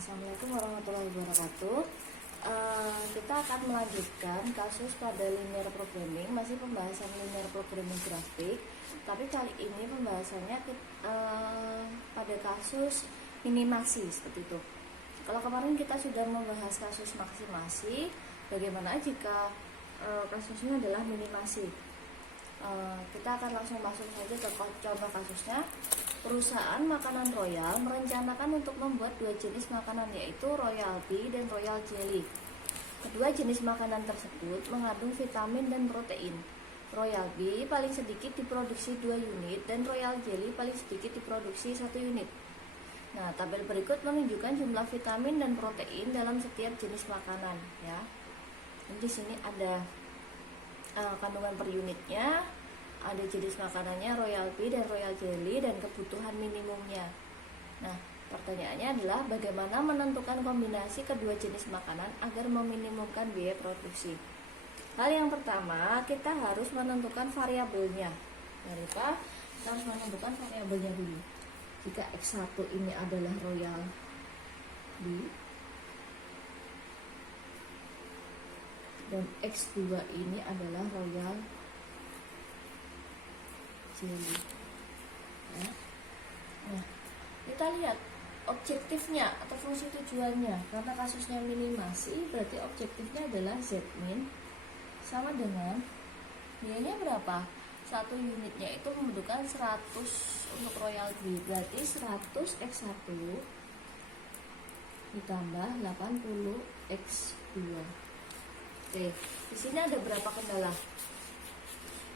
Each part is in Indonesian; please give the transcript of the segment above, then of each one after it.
Assalamualaikum warahmatullahi wabarakatuh. Kita akan melanjutkan kasus pada linear programming, masih pembahasan linear programming grafik, tapi kali ini pembahasannya pada kasus minimasi seperti itu. Kalau kemarin kita sudah membahas kasus maksimasi, bagaimana jika kasusnya adalah minimasi. Kita akan langsung masuk saja ke contoh kasusnya. Perusahaan makanan Royal merencanakan untuk membuat dua jenis makanan, yaitu Royal Bee dan Royal Jelly. Kedua jenis makanan tersebut mengandung vitamin dan protein. Royal Bee paling sedikit diproduksi 2 unit dan Royal Jelly paling sedikit diproduksi 1 unit. Nah, tabel berikut menunjukkan jumlah vitamin dan protein dalam setiap jenis makanan, ya. Di sini ada kandungan per unitnya, ada jenis makanannya Royal Bee dan Royal Jelly, dan kebutuhan minimumnya. Nah, pertanyaannya adalah bagaimana menentukan kombinasi kedua jenis makanan agar meminimumkan biaya produksi. Hal yang pertama, kita harus menentukan variabelnya. Kenapa? Kita harus menentukan variabelnya dulu. Jika X1 ini adalah Royal Bee dan X2 ini adalah Royal Jelly. Ya. Nah, kita lihat objektifnya atau fungsi tujuannya. Karena kasusnya minimasi, berarti objektifnya adalah Z-min sama dengan biayanya berapa? 1 unitnya itu membutuhkan 100 untuk Royal Bee, berarti 100 X1 ditambah 80 X2. Oke, di sini ada berapa kendala?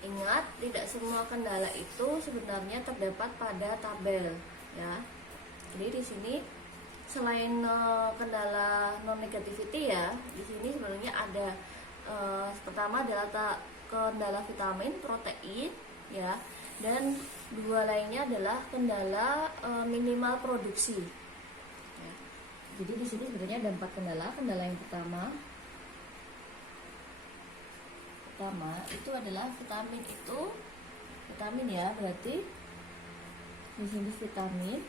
Ingat, tidak semua kendala itu sebenarnya terdapat pada tabel, ya. Jadi di sini selain kendala non negativity, ya, di sini sebenarnya ada pertama adalah kendala vitamin, protein, ya, dan dua lainnya adalah kendala minimal produksi. Ya. Jadi di sini sebenarnya ada 4 kendala. Kendala yang pertama itu adalah vitamin, ya, berarti di sini vitamin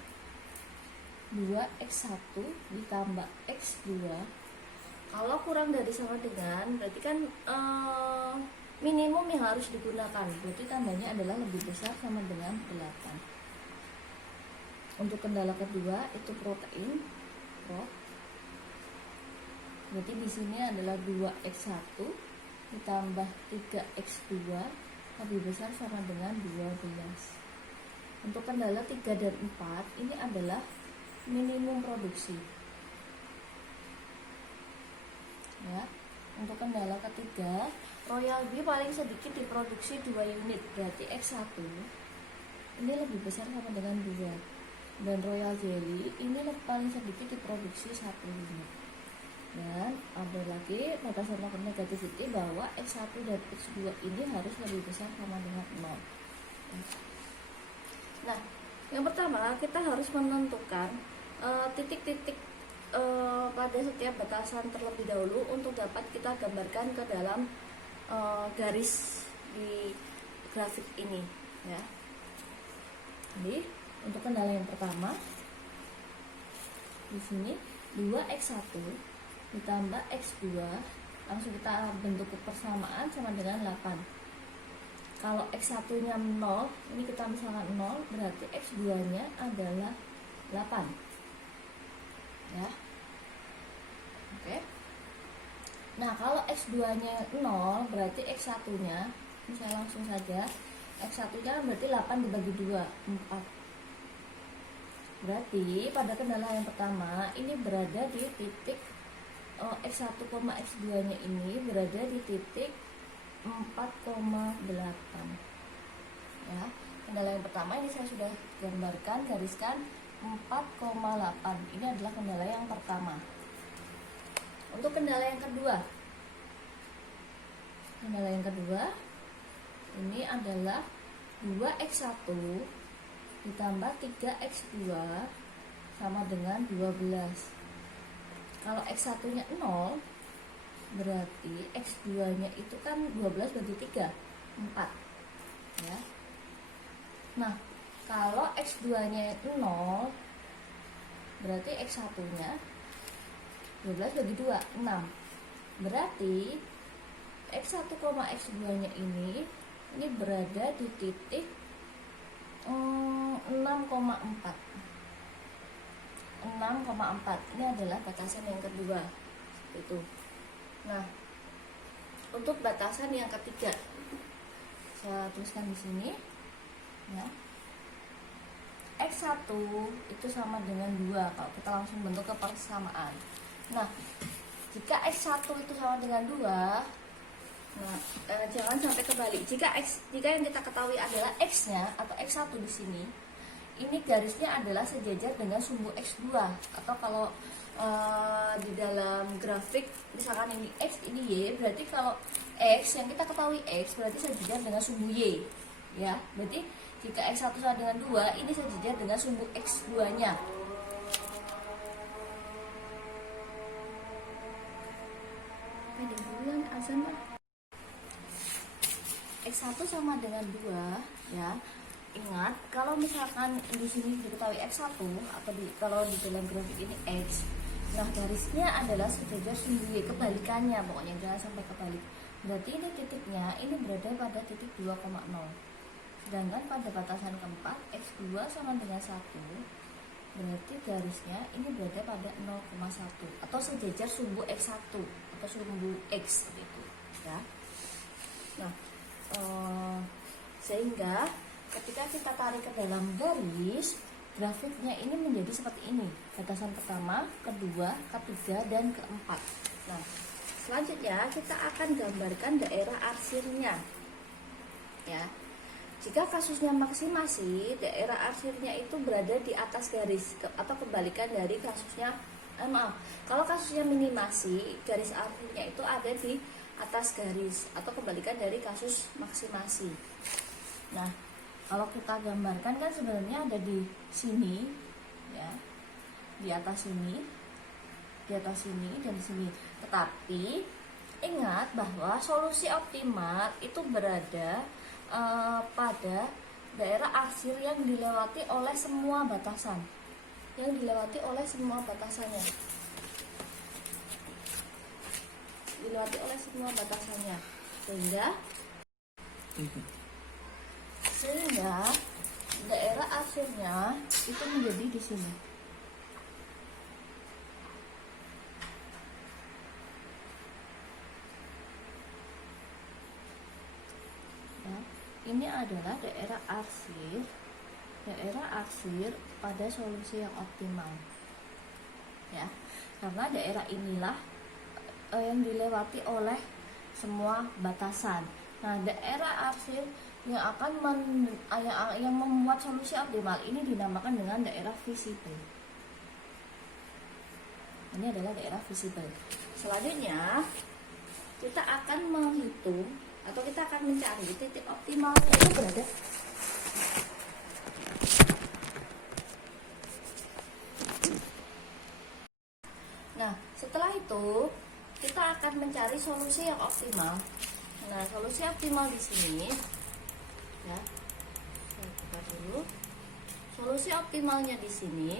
2x1 ditambah x2. Kalau kurang dari sama dengan, berarti kan minimum yang harus digunakan, berarti tambahnya adalah lebih besar sama dengan 8. Untuk kendala kedua itu protein, berarti di sini adalah 2x1 ditambah 3x2 lebih besar sama dengan 12. Untuk kendala 3 dan 4 ini adalah minimum produksi, ya. Untuk kendala ketiga, Royal Bee paling sedikit diproduksi 2 unit, berarti X1 ini lebih besar sama dengan 2, dan Royal Jelly ini paling sedikit diproduksi 1 unit. Dan ada lagi batasan negativity bahwa X1 dan X2 ini harus lebih besar sama dengan 0. Nah, yang pertama kita harus menentukan titik-titik pada setiap batasan terlebih dahulu untuk dapat kita gambarkan ke dalam garis di grafik ini, ya. Jadi untuk kendala yang pertama di sini 2x1 ditambah x2, langsung kita bentuk persamaan sama dengan 8. Kalau x1 nya 0, ini kita misalkan 0, berarti x2 nya adalah 8, ya. Oke. Nah, kalau x2 nya 0, berarti x1 nya, misalnya langsung saja, x1 nya berarti 8 dibagi 2, 4. Berarti pada kendala yang pertama ini berada di titik X1, X2 nya ini berada di titik 4,8, ya. Kendala yang pertama ini saya sudah gambarkan, gariskan 4,8. Ini adalah kendala yang pertama. Untuk kendala yang kedua ini adalah 2x1 ditambah 3x2 sama dengan 12. Kalau X1 nya 0, berarti X2 nya itu kan 12 bagi 3, 4, ya. Nah, kalau X2 nya 0, berarti X1 nya 12 bagi 2, 6. Berarti X1, X2 nya ini berada di titik 6,4. 6,4 ini adalah batasan yang kedua itu. Nah, untuk batasan yang ketiga saya tuliskan di sini ya. X1 itu sama dengan 2 kalau kita langsung bentuk kepersamaan. Nah, jika X1 itu sama dengan 2, nah, jangan sampai kebalik. Jika yang kita ketahui adalah X-nya atau X1 di sini, ini garisnya adalah sejajar dengan sumbu X2, atau kalau di dalam grafik misalkan ini X, ini Y, berarti kalau X yang kita ketahui X berarti sejajar dengan sumbu Y ya. Berarti jika X1 sama dengan 2, ini sejajar dengan sumbu X2-nya. X1 sama dengan 2 ya. Ingat, kalau misalkan di sini diketahui X1 atau kalau di dalam grafik ini X, nah garisnya adalah sejajar sumbu Y, kebalikannya pokoknya, jangan sampai kebalik. Berarti ini titiknya ini berada pada titik 2,0. Sedangkan pada batasan keempat X2 sama dengan 1, berarti garisnya ini berada pada 0,1 atau sejajar sumbu X1 atau sumbu X gitu ya. Nah, sehingga ketika kita tarik ke dalam garis, grafiknya ini menjadi seperti ini. Batasan pertama, kedua, ketiga, dan keempat. Nah, selanjutnya kita akan gambarkan daerah arsirnya. Ya. Jika kasusnya maksimasi, daerah arsirnya itu berada di atas garis atau kebalikan dari kasusnya. Kalau kasusnya minimasi, garis arsirnya itu ada di atas garis atau kebalikan dari kasus maksimasi. Nah, kalau kita gambarkan kan sebenarnya ada di sini ya, di atas sini, dan di sini. Tetapi ingat bahwa solusi optimal itu berada pada daerah arsir yang dilewati oleh semua batasan, sehingga daerah arsirnya itu menjadi di sini. Ya, ini adalah daerah arsir pada solusi yang optimal. Ya, karena daerah inilah yang dilewati oleh semua batasan. Nah, daerah arsir yang akan yang membuat solusi optimal ini dinamakan dengan daerah visible. Ini adalah daerah visible. Selanjutnya kita akan menghitung atau kita akan mencari titik optimalnya itu berada. Nah, setelah itu kita akan mencari solusi yang optimal. Nah, solusi optimal di sini ya. Saya buka dulu. Solusi optimalnya di sini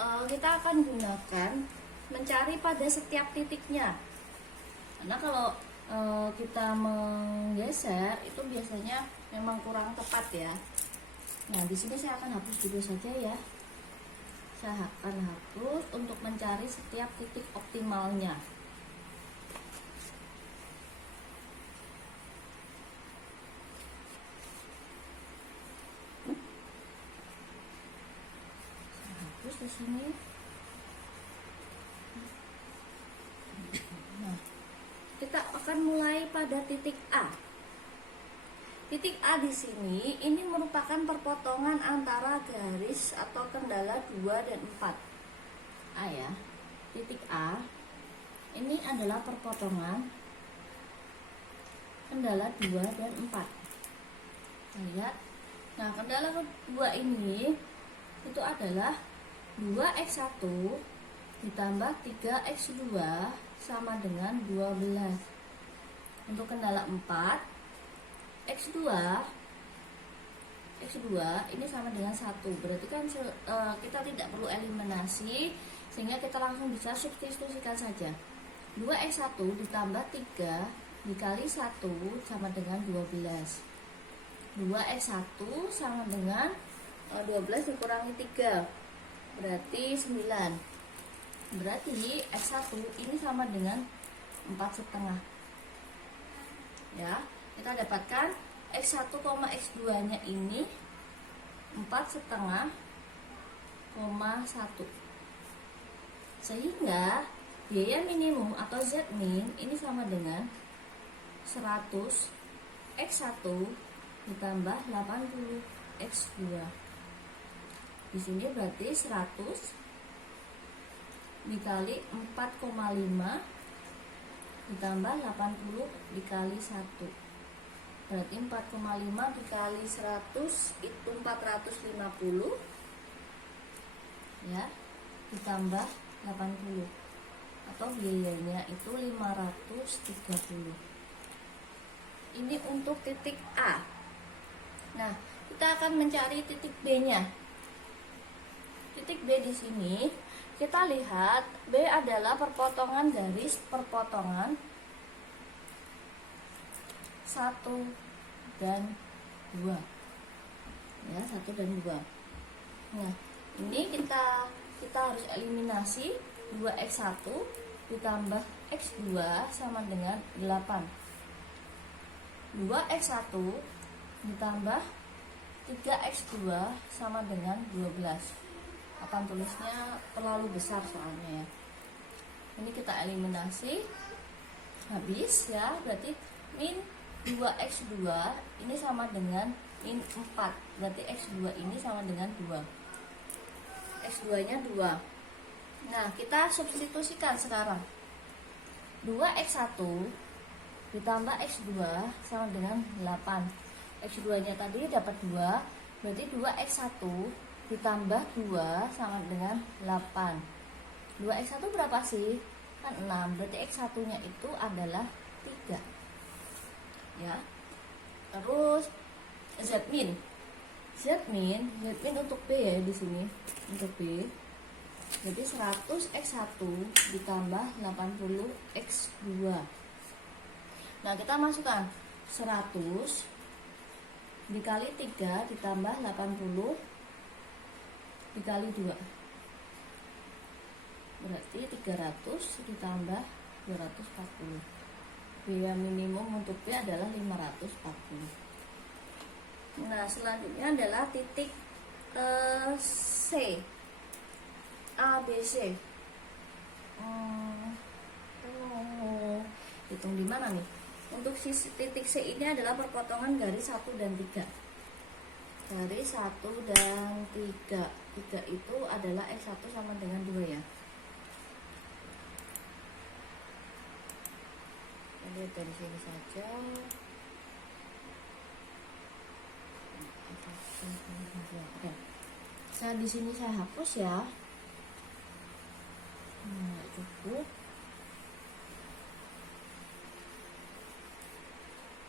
kita akan gunakan mencari pada setiap titiknya. Karena kalau kita menggeser itu biasanya memang kurang tepat ya. Nah, di sini saya akan hapus dulu saja ya. Saya akan hapus untuk mencari setiap titik optimalnya. Saya hapus di sini. Nah, kita akan mulai pada titik A. Titik A di sini ini merupakan perpotongan antara garis atau kendala 2 dan 4. A ya. Titik A ini adalah perpotongan kendala 2 dan 4. Lihat. Nah, kendala kedua ini itu adalah 2x1 ditambah 3x2 sama dengan 12. Untuk kendala 4, X2 ini sama dengan 1. Berarti kan kita tidak perlu eliminasi. sehingga kita langsung bisa substitusikan saja. 2x1 ditambah 3 dikali 1 sama dengan 12. 2x1 sama dengan 12 dikurangi 3 berarti 9. Berarti x1 ini sama dengan 4,5. Ya, kita dapatkan x1, x2 nya ini 4,5, 1. Sehingga biaya minimum atau Z-min ini sama dengan 100 x1 ditambah 80 x2. Di sini berarti 100 dikali 4,5 ditambah 80 dikali 1. Berarti 4,5 dikali 100 itu 450 ya, ditambah 80 atau biayanya itu 530. Ini untuk titik A. Nah, kita akan mencari titik B-nya. Titik B di sini kita lihat B adalah perpotongan garis perpotongan 1 dan 2. Ya, 1 dan 2. Nah, ini kita harus eliminasi 2x1 ditambah x2 sama dengan 8. 2x1 ditambah 3x2 sama dengan 12. Akan tulisnya terlalu besar soalnya ya. Ini kita eliminasi. Habis ya, berarti min 2x2 ini sama dengan min 4. Berarti x2 ini sama dengan 2. X2 nya 2. Nah, kita substitusikan sekarang. 2x1 ditambah x2 sama dengan 8. X2 nya tadi dapat 2, berarti 2x1 ditambah 2 sama dengan 8. 2x1 berapa sih? Kan 6, berarti x1 nya itu adalah 3 ya. Terus Z-min untuk B ya di sini. Untuk B jadi 100 x1 ditambah 80 x2. Nah, kita masukkan 100 dikali 3 ditambah 80 dikali 2. Berarti 300 ditambah 240. Biaya minimum untuk B adalah 540. Nah, selanjutnya adalah titik C. A, B, C. Hitung di mana nih? Untuk titik C ini adalah perpotongan garis 1 dan 3. Garis 1 dan 3. 3 itu adalah X1 sama dengan 2 ya. Jadi dari sini saja. Nah, di sini saya hapus ya. Nah, cukup.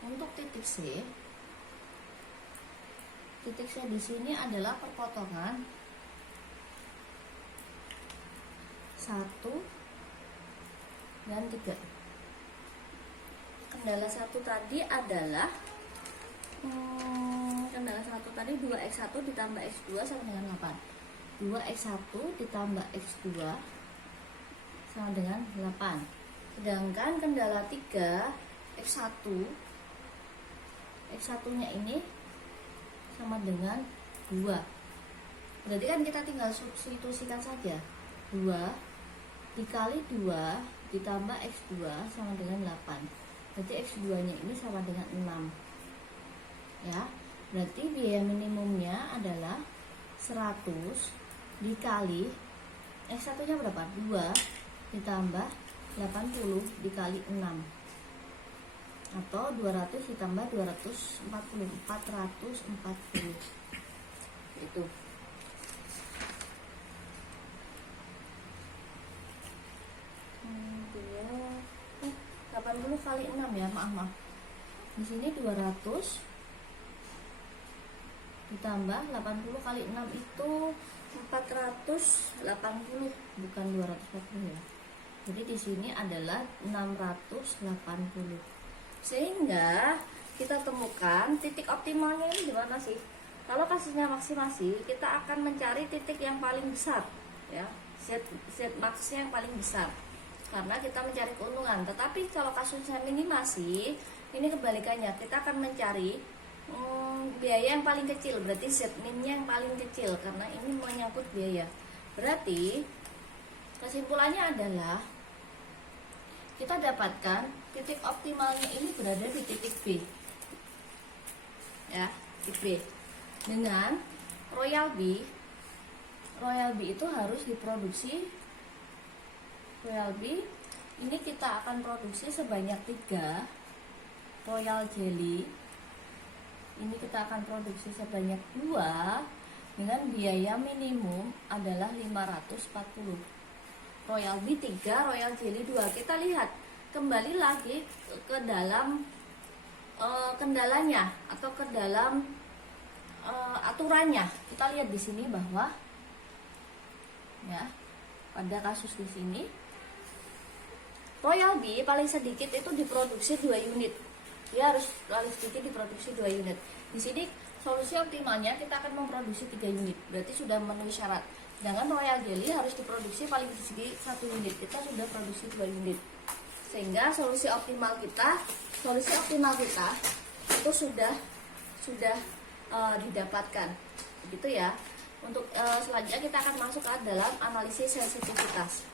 Untuk titik C di sini adalah perpotongan 1 dan 3. Kendala 1 tadi adalah 2x1 ditambah x2 sama dengan 8. 2x1 ditambah x2 sama dengan 8. Sedangkan kendala 3 x1 nya ini sama dengan 2. Berarti kan kita tinggal substitusikan saja. 2 dikali 2 ditambah x2 sama dengan 8. Berarti x2 nya ini sama dengan 6 ya. Berarti biaya minimumnya adalah 100 dikali x1 nya berapa? 2 ditambah 80 dikali 6, atau 200 ditambah 240, 440. Itu. Dia 80 kali 6 ya, maaf. Di sini 200 ditambah 80 kali 6 itu 480, bukan 240 ya. Jadi di sini adalah 680. Sehingga kita temukan titik optimalnya ini di mana sih? Kalau kasusnya maksimasi, kita akan mencari titik yang paling besar, ya. Z maksnya yang paling besar. Karena kita mencari keuntungan. Tetapi kalau kasusnya minimasi, ini kebalikannya. Kita akan mencari biaya yang paling kecil, berarti Z min-nya yang paling kecil karena ini menyangkut biaya. Berarti kesimpulannya adalah kita dapatkan titik optimalnya ini berada di titik B, ya, titik B. Dengan Royal B itu harus diproduksi. Royal B ini kita akan produksi sebanyak 3 Royal Jelly. Ini kita akan produksi sebanyak 2 dengan biaya minimum adalah 540. Royal B 3, Royal Jelly 2. Kita lihat kembali lagi ke dalam kendalanya atau ke dalam aturannya. Kita lihat di sini bahwa, ya, pada kasus di sini Royal B paling sedikit itu diproduksi 2 unit. Dia harus paling sedikit diproduksi 2 unit. Di sini solusi optimalnya kita akan memproduksi 3 unit. Berarti sudah memenuhi syarat. Sedangkan Royal Jelly harus diproduksi paling sedikit 1 unit. Kita sudah produksi 2 unit. Sehingga solusi optimal kita itu sudah didapatkan. Begitu ya. Untuk selanjutnya kita akan masuk ke dalam analisis sensitivitas.